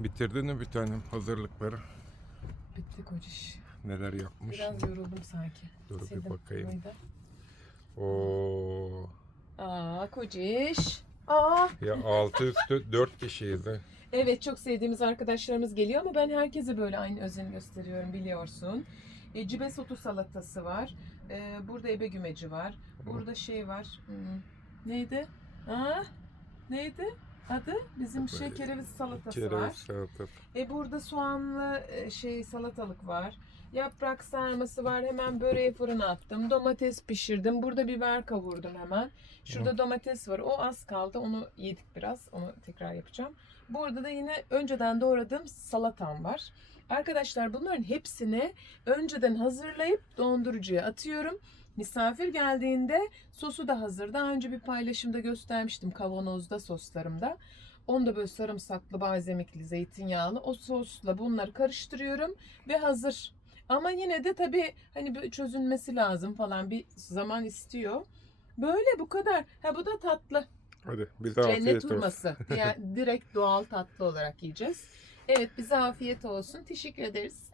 Bitirdin mi bir tanem hazırlıkları? Bitti kociş. Neler yapmış? Biraz yoruldum sanki. Dur bir Sildim bakayım. burayı da. Oo. Aa kociş. Aa. Ya altı üstü dört kişiyiz. ha. Evet çok sevdiğimiz arkadaşlarımız geliyor ama ben herkese böyle aynı özeni gösteriyorum biliyorsun. E, cibe sotu salatası var. E, burada ebe gümeci var. Burada şey var. Hmm, neydi? Aa, neydi? Adı bizim şey kereviz salatası var. Kereviz salatası. E burada soğanlı e, şey salatalık var. Yaprak sarması var. Hemen böreği fırına attım. Domates pişirdim. Burada biber kavurdum hemen. Şurada domates var. O az kaldı. Onu yedik biraz. Onu tekrar yapacağım. Burada da yine önceden doğradığım salatam var. Arkadaşlar bunların hepsini önceden hazırlayıp dondurucuya atıyorum. Misafir geldiğinde sosu da hazır. Daha önce bir paylaşımda göstermiştim kavanozda soslarımda. Onu da böyle sarımsaklı, balzamikli, zeytinyağlı o sosla bunları karıştırıyorum ve hazır. Ama yine de tabii hani böyle çözülmesi lazım falan bir zaman istiyor. Böyle bu kadar. Ha bu da tatlı. Hadi bize Cennet afiyet olsun. hurması. Yani direkt doğal tatlı olarak yiyeceğiz. Evet bize afiyet olsun. Teşekkür ederiz.